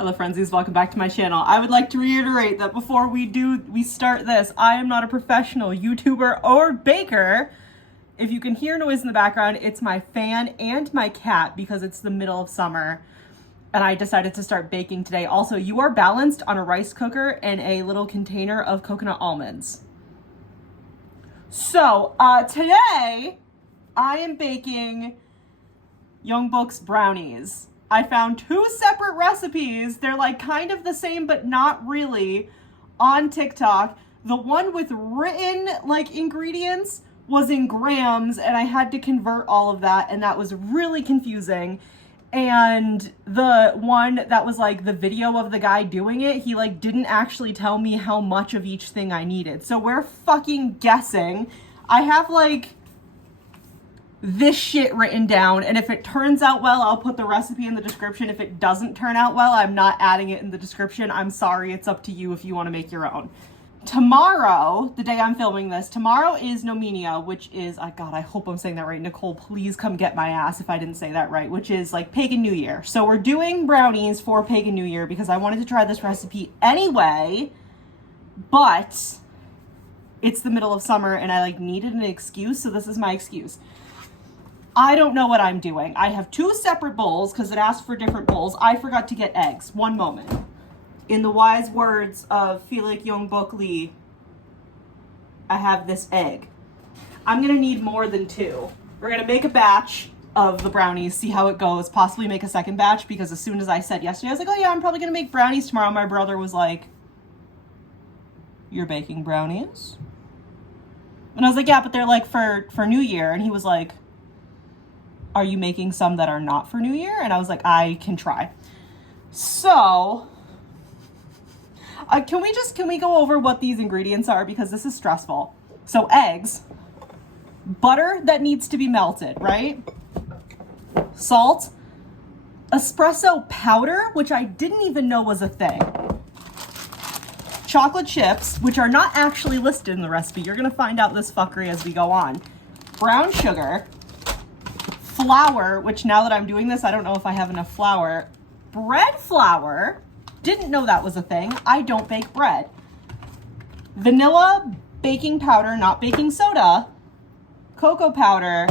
Hello Friendzies, welcome back to my channel. I would like to reiterate that before we start this, I am not a professional YouTuber or baker. If you can hear noise in the background, it's my fan and my cat because it's the middle of summer and I decided to start baking today. Also, you are balanced on a rice cooker and a little container of coconut almonds. So, today I am baking Yongbok's brownies. I found two separate recipes. They're like kind of the same, but not really, on TikTok. The one with written like ingredients was in grams and I had to convert all of that and that was really confusing. And the one that was like the video of the guy doing it, he like didn't actually tell me how much of each thing I needed. So we're fucking guessing. I have like this shit written down, and if it turns out well, I'll put the recipe in the description. If it doesn't turn out well, I'm not adding it in the description. I'm sorry, it's up to you if you want to make your own. Tomorrow, the day I'm filming this, tomorrow is Nominia, which is, God, I hope I'm saying that right. Nicole, please come get my ass if I didn't say that right, which is like Pagan New Year. So we're doing brownies for Pagan New Year because I wanted to try this recipe anyway, but it's the middle of summer and I like needed an excuse, so this is my excuse. I don't know what I'm doing. I have two separate bowls because it asked for different bowls. I forgot to get eggs. One moment. In the wise words of Felix Yongbok Lee, I have this egg. I'm going to need more than two. We're going to make a batch of the brownies, see how it goes, possibly make a second batch because as soon as I said yesterday, I was like, oh yeah, I'm probably going to make brownies tomorrow. My brother was like, you're baking brownies? And I was like, yeah, but they're like for New Year. And he was like, are you making some that are not for New Year? And I was like, I can try. So, can we go over what these ingredients are? Because this is stressful. So eggs, butter that needs to be melted, right? Salt, espresso powder, which I didn't even know was a thing. Chocolate chips, which are not actually listed in the recipe. You're gonna find out this fuckery as we go on. Brown sugar, flour, which now that I'm doing this, I don't know if I have enough flour. Bread flour, didn't know that was a thing. I don't bake bread. Vanilla, baking powder, not baking soda, cocoa powder,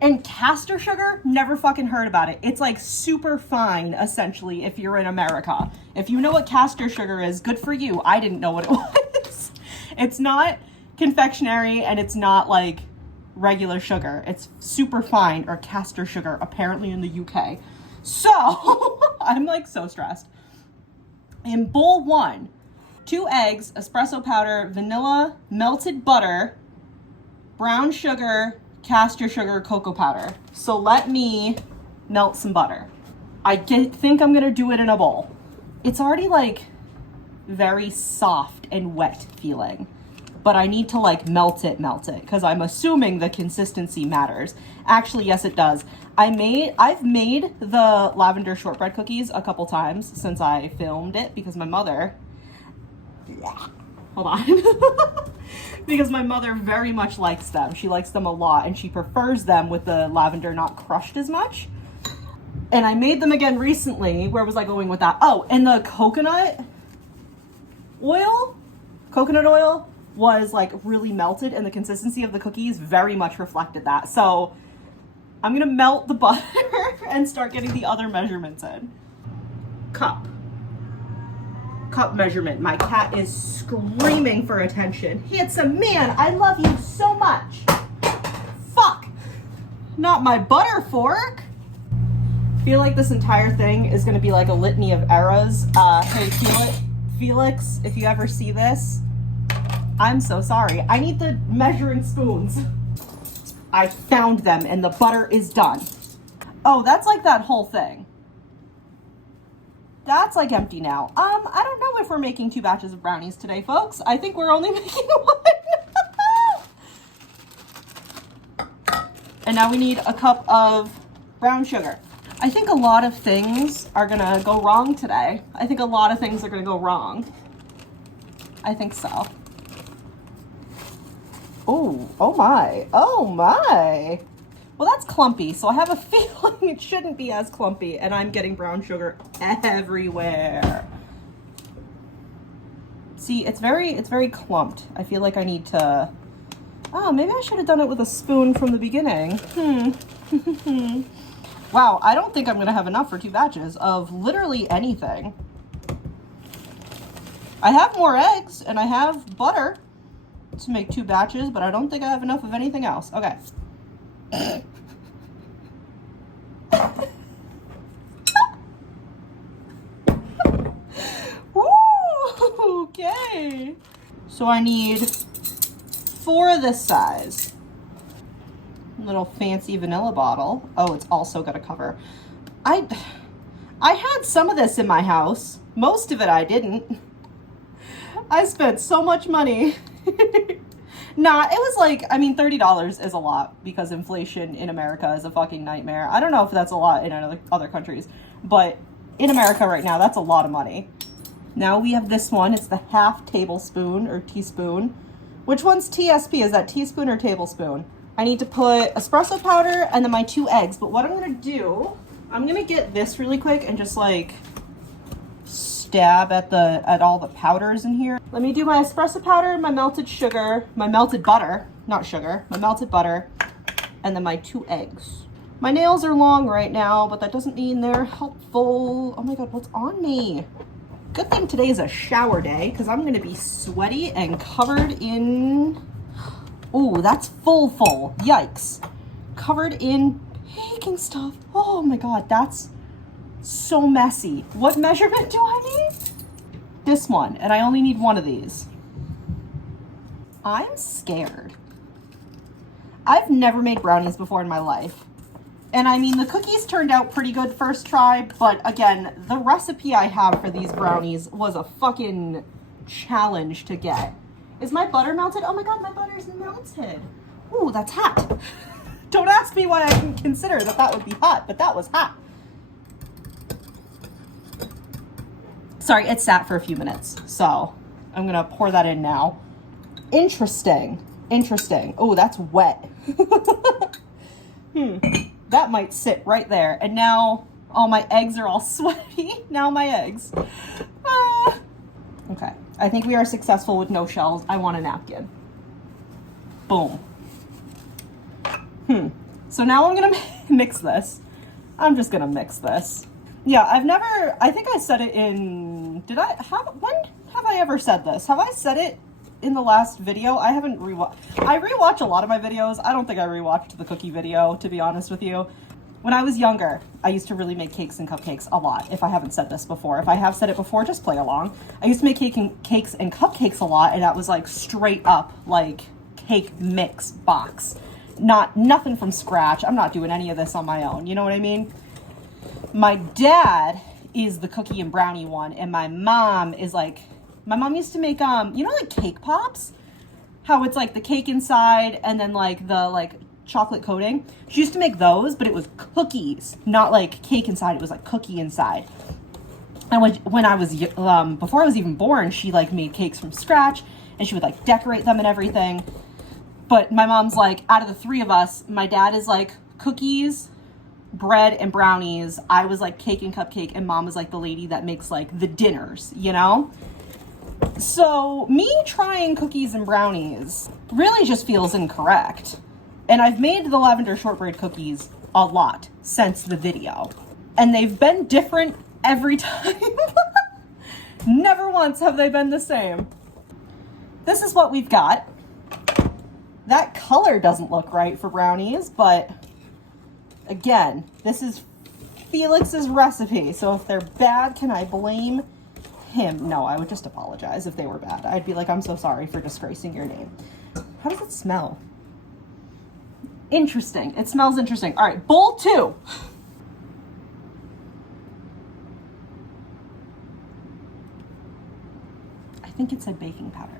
and castor sugar, never fucking heard about it. It's like super fine, essentially, if you're in America. If you know what castor sugar is, good for you. I didn't know what it was. It's not confectionery and it's not like regular sugar. It's super fine, or castor sugar, apparently in the UK. So, I'm like so stressed. In bowl one, 2 eggs, espresso powder, vanilla, melted butter, brown sugar, castor sugar, cocoa powder. So let me melt some butter. I think I'm gonna do it in a bowl. It's already like very soft and wet feeling, but I need to like melt it because I'm assuming the consistency matters. Actually, yes, it does. I've made the lavender shortbread cookies a couple times since I filmed it because my mother, hold on, because my mother very much likes them. She likes them a lot and she prefers them with the lavender not crushed as much. And I made them again recently. Where was I going with that? Oh, and the coconut oil was like really melted and the consistency of the cookies very much reflected that. So I'm gonna melt the butter and start getting the other measurements in. Cup measurement. My cat is screaming for attention. Handsome man, I love you so much. Fuck, not my butter fork. I feel like this entire thing is gonna be like a litany of errors. Hey Felix, if you ever see this, I'm so sorry. I need the measuring spoons. I found them and the butter is done. Oh, that's like that whole thing. That's like empty now. I don't know if we're making 2 batches of brownies today, folks. I think we're only making 1. And now we need a cup of brown sugar. I think a lot of things are gonna go wrong today. I think a lot of things are gonna go wrong. I think so. Oh my. Well, that's clumpy, so I have a feeling it shouldn't be as clumpy, and I'm getting brown sugar everywhere. See, it's very clumped. I feel like I need to, oh, maybe I should have done it with a spoon from the beginning. Wow, I don't think I'm gonna have enough for 2 batches of literally anything. I have more eggs and I have butter to make 2 batches, but I don't think I have enough of anything else. Okay. Woo! Okay. So I need 4 of this size. Little fancy vanilla bottle. Oh, it's also got a cover. I had some of this in my house. Most of it I didn't. I spent so much money. Nah, it was like, I mean, $30 is a lot because inflation in America is a fucking nightmare. I don't know if that's a lot in other countries, but in America right now, that's a lot of money. Now we have this one. It's the half tablespoon or teaspoon. Which one's TSP? Is that teaspoon or tablespoon? I need to put espresso powder and then my 2 eggs. But what I'm gonna do, I'm gonna get this really quick and just like stab at all the powders in here. Let me do my espresso powder, my melted sugar, my melted butter, not sugar, my melted butter, and then my 2 eggs. My nails are long right now, but that doesn't mean they're helpful. Oh my God, what's on me? Good thing today is a shower day because I'm gonna be sweaty and covered in, ooh, that's full. Yikes. Covered in baking stuff. Oh my God, that's so messy. What measurement do I need? This one, and I only need 1 of these. I'm scared. I've never made brownies before in my life. And I mean, the cookies turned out pretty good first try, but again, the recipe I have for these brownies was a fucking challenge to get. Is my butter melted? Oh my God, my butter's melted. Ooh, that's hot. Don't ask me why I can consider that would be hot, but that was hot. Sorry, it sat for a few minutes, so I'm gonna pour that in now. Interesting. Oh, that's wet. That might sit right there. And now all my eggs are all sweaty. Now my eggs. Okay, I think we are successful with no shells. I want a napkin. Boom. So now I'm gonna mix this. I'm just gonna mix this. Yeah, I think I said it in, when have I ever said this? Have I said it in the last video? I haven't I rewatch a lot of my videos. I don't think I rewatched the cookie video, to be honest with you. When I was younger, I used to really make cakes and cupcakes a lot, if I haven't said this before. If I have said it before, just play along. I used to make cakes and cupcakes a lot, and that was like straight up like cake mix box. Nothing from scratch. I'm not doing any of this on my own, you know what I mean? My dad is the cookie and brownie one, and my mom is like, my mom used to make, you know, like cake pops? How it's like the cake inside and then like the chocolate coating. She used to make those, but it was cookies, not like cake inside. It was like cookie inside. And when I was, before I was even born, she like made cakes from scratch and she would like decorate them and everything. But my mom's like, out of the 3 of us, my dad is like cookies, bread, and brownies. I was like cake and cupcake, and mom was like the lady that makes like the dinners, you know? So me trying cookies and brownies really just feels incorrect. And I've made the lavender shortbread cookies a lot since the video. And they've been different every time. Never once have they been the same. This is what we've got. That color doesn't look right for brownies, but again, this is Felix's recipe. So if they're bad, can I blame him? No, I would just apologize if they were bad. I'd be like, I'm so sorry for disgracing your name. How does it smell? Interesting. It smells interesting. All right, bowl 2. I think it said baking powder.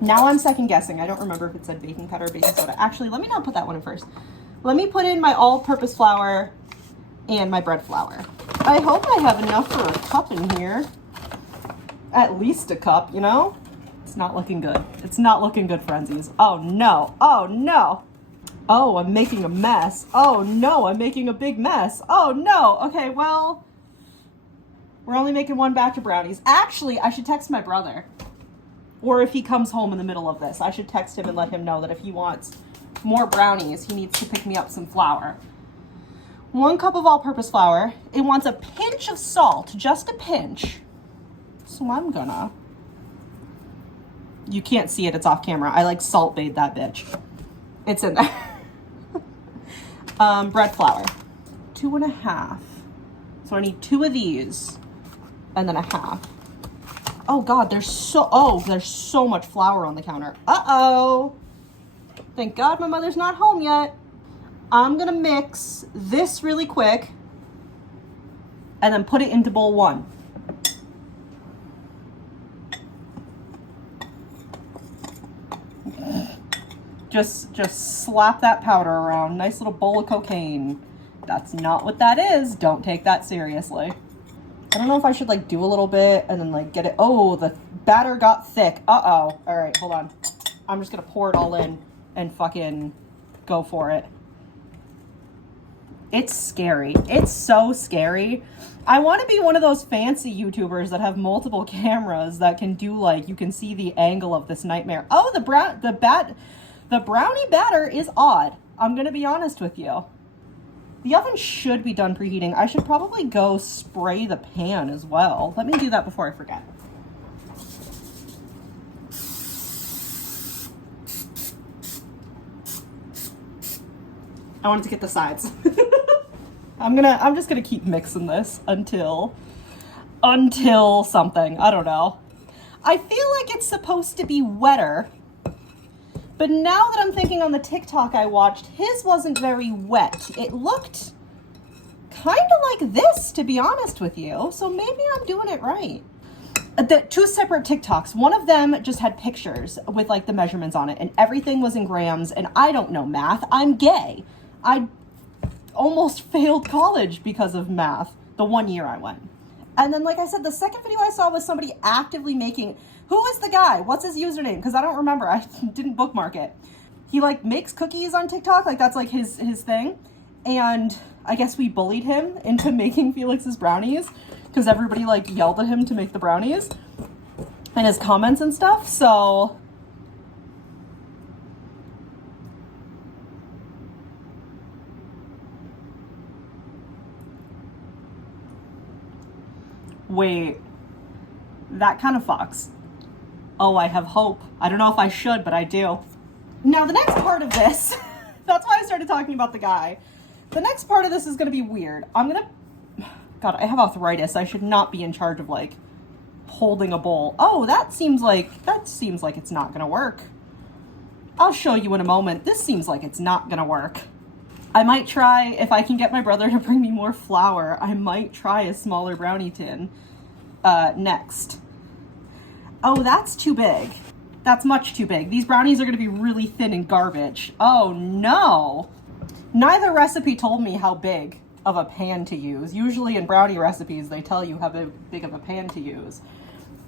Now I'm second guessing. I don't remember if it said baking powder or baking soda. Actually, let me not put that one in first. Let me put in my all-purpose flour and my bread flour. I hope I have enough for a cup in here. At least a cup, you know? It's not looking good. It's not looking good, Friendsies. Oh no. Oh no. Oh, I'm making a mess. Oh no, I'm making a big mess. Oh no. Okay, well, we're only making one batch of brownies. Actually, I should text my brother. Or if he comes home in the middle of this, I should text him and let him know that if he wants more brownies, he needs to pick me up some flour. 1 cup of all-purpose flour. It wants a pinch of salt, just a pinch. So I'm gonna... You can't see it, it's off camera. I like salt bathed that bitch. It's in there. Bread flour. 2.5. So I need 2 of these and then a half. Oh God, there's so much flour on the counter. Uh-oh. Thank God my mother's not home yet. I'm gonna mix this really quick and then put it into bowl 1. Just slap that powder around. Nice little bowl of cocaine. That's not what that is. Don't take that seriously. I don't know if I should like do a little bit and then like get it. Oh, the batter got thick. Uh-oh. All right, hold on. I'm just gonna pour it all in and fucking go for it. It's scary. It's so scary. I want to be one of those fancy YouTubers that have multiple cameras that can do like, you can see the angle of this nightmare. Oh, the brownie batter is odd. I'm going to be honest with you. The oven should be done preheating. I should probably go spray the pan as well. Let me do that before I forget. I wanted to get the sides. I'm just gonna keep mixing this until something, I don't know. I feel like it's supposed to be wetter, but now that I'm thinking on the TikTok I watched, his wasn't very wet. It looked kind of like this, to be honest with you, so maybe I'm doing it right. The 2 separate TikToks, one of them just had pictures with like the measurements on it and everything was in grams, and I don't know math. I'm gay. I almost failed college because of math the 1 year I went. And then, like I said, the second video I saw was somebody actively making... Who is the guy? What's his username? Because I don't remember. I didn't bookmark it. He, like, makes cookies on TikTok. Like, that's, like, his thing. And I guess we bullied him into making Felix's brownies because everybody, like, yelled at him to make the brownies and his comments and stuff. So... Wait, that kind of fucks. Oh, I have hope. I don't know if I should, but I do. Now, the next part of this, that's why I started talking about the guy. The next part of this is going to be weird. God, I have arthritis. I should not be in charge of, like, holding a bowl. Oh, that seems like it's not going to work. I'll show you in a moment. This seems like it's not going to work. I might try, if I can get my brother to bring me more flour, I might try a smaller brownie tin next. Oh, that's too big. That's much too big. These brownies are going to be really thin and garbage. Oh, no. Neither recipe told me how big of a pan to use. Usually in brownie recipes, they tell you how big of a pan to use.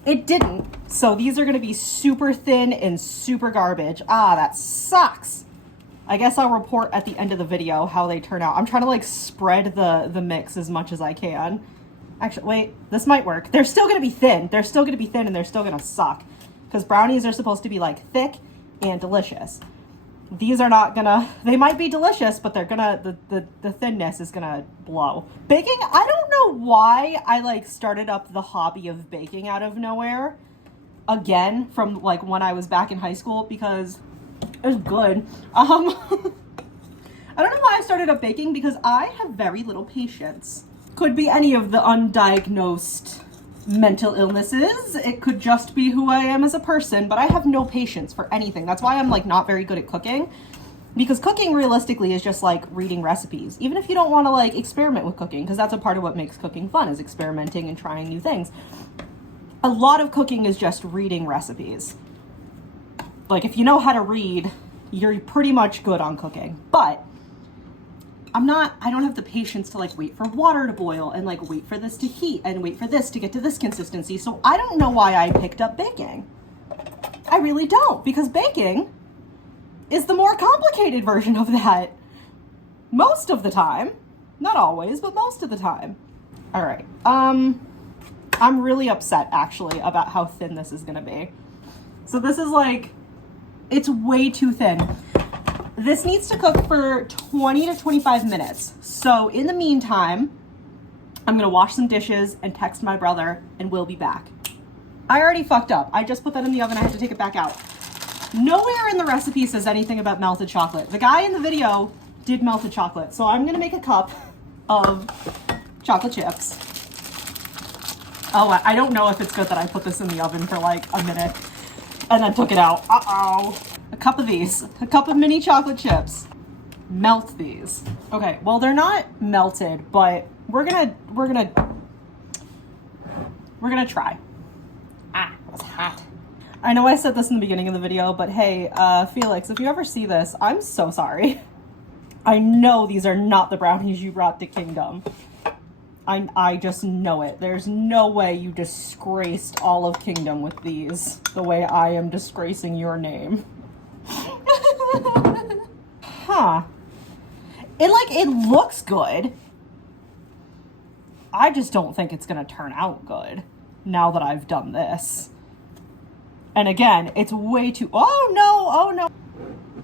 It didn't. So these are going to be super thin and super garbage. Ah, that sucks. I guess I'll report at the end of the video how they turn out. I'm trying to like spread the mix as much as I can. Actually, wait, this might work. They're still going to be thin. They're still going to be thin and they're still going to suck. Because brownies are supposed to be like thick and delicious. These are not gonna, they might be delicious, but they're gonna, the thinness is gonna blow. Baking, I don't know why I like started up the hobby of baking out of nowhere. Again, from like when I was back in high school, because it was good. I don't know why I started up baking, because I have very little patience. Could be any of the undiagnosed mental illnesses. It could just be who I am as a person, but I have no patience for anything. That's why I'm like not very good at cooking, because cooking realistically is just like reading recipes. Even if you don't want to like experiment with cooking, because that's a part of what makes cooking fun, is experimenting and trying new things. A lot of cooking is just reading recipes. Like if you know how to read, you're pretty much good on cooking. But I don't have the patience to like wait for water to boil and like wait for this to heat and wait for this to get to this consistency. So I don't know why I picked up baking. I really don't, because baking is the more complicated version of that. Most of the time. Not always, but most of the time. All right. I'm really upset, actually, about how thin this is going to be. So this is like, it's way too thin. This needs to cook for 20 to 25 minutes. So in the meantime, I'm going to wash some dishes and text my brother, and we'll be back. I already fucked up. I just put that in the oven. I had to take it back out. Nowhere in the recipe says anything about melted chocolate. The guy in the video did melted chocolate. So I'm going to make a cup of chocolate chips. Oh, I don't know if it's good that I put this in the oven for like a minute and then took it out. Uh-oh. A cup of these. A cup of mini chocolate chips. Melt these. Okay, well, they're not melted, but we're gonna try. Ah, it was hot. I know I said this in the beginning of the video, but hey, Felix, if you ever see this, I'm so sorry. I know these are not the brownies you brought to Kingdom. I just know it. There's no way you disgraced all of Kingdom with these the way I am disgracing your name. Huh. It looks good. I just don't think it's gonna turn out good now that I've done this. And again, it's way too, oh no.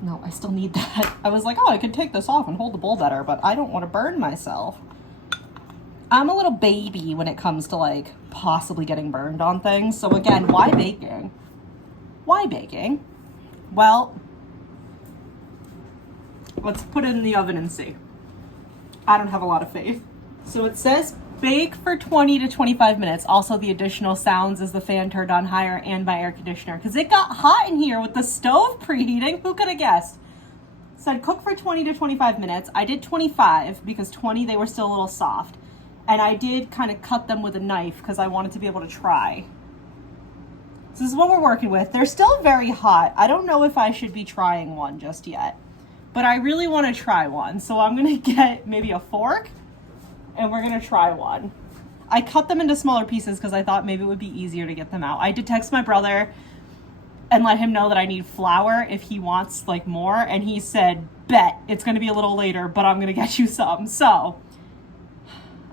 No, I still need that. I was like, oh, I could take this off and hold the bowl better, but I don't want to burn myself. I'm a little baby when it comes to like possibly getting burned on things. So again, why baking? Why baking? Well, let's put it in the oven and see. I don't have a lot of faith. So it says bake for 20 to 25 minutes. Also, the additional sounds is the fan turned on higher and my air conditioner. Because it got hot in here with the stove preheating. Who could have guessed? Said cook for 20 to 25 minutes. I did 25 because 20, they were still a little soft. And I did kind of cut them with a knife because I wanted to be able to try. So this is what we're working with. They're still very hot. I don't know if I should be trying one just yet. But I really want to try one. So I'm going to get maybe a fork and we're going to try one. I cut them into smaller pieces because I thought maybe it would be easier to get them out. I did text my brother and let him know that I need flour if he wants like more. And he said, bet, it's going to be a little later, but I'm going to get you some. So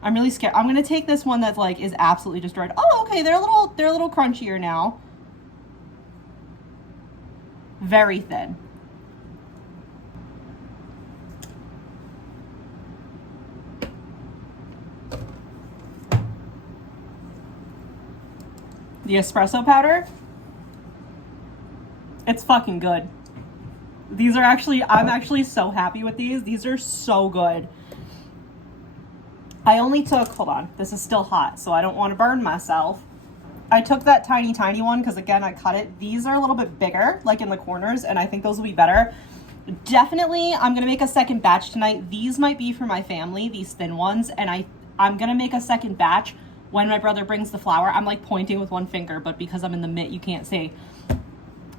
I'm really scared. I'm going to take this one that's like is absolutely destroyed. Oh, okay. They're a little crunchier now. Very thin. The espresso powder, it's fucking good. These are actually, I'm actually so happy with these. These are so good. I only took, hold on, this is still hot, so I don't want to burn myself. I took that tiny one because again, I cut it. These are a little bit bigger, like in the corners, and I think those will be better. Definitely, I'm going to make a second batch tonight. These might be for my family, these thin ones, and I'm going to make a second batch when my brother brings the flour. I'm like pointing with one finger, but because I'm in the mitt, you can't see.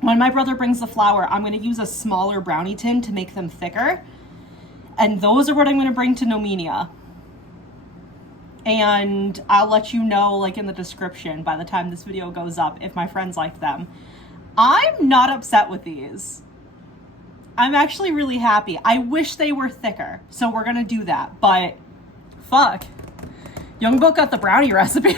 When my brother brings the flour, I'm going to use a smaller brownie tin to make them thicker. And those are what I'm going to bring to Nominia. And I'll let you know, like in the description by the time this video goes up, if my friends liked them. I'm not upset with these. I'm actually really happy. I wish they were thicker. So we're going to do that. But fuck. Yongbok got the brownie recipe.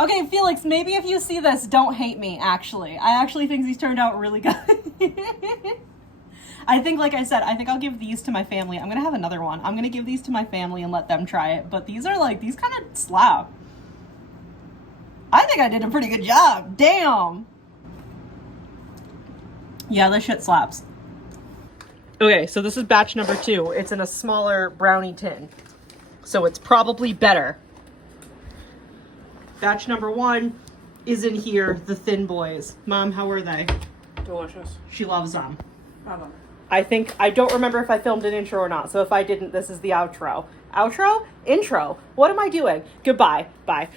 Okay, Felix, maybe if you see this, don't hate me, actually. I actually think these turned out really good. I think, like I said, I think I'll give these to my family. I'm going to have another one. I'm going to give these to my family and let them try it. But these are like, these kind of slap. I think I did a pretty good job. Damn. Yeah, this shit slaps. Okay, so this is batch number 2. It's in a smaller brownie tin. So it's probably better. Batch number 1 is in here, the thin boys. Mom, how are they? Delicious. She loves them. I love it. I don't remember if I filmed an intro or not. So if I didn't, this is the outro. Outro? Intro. What am I doing? Goodbye. Bye.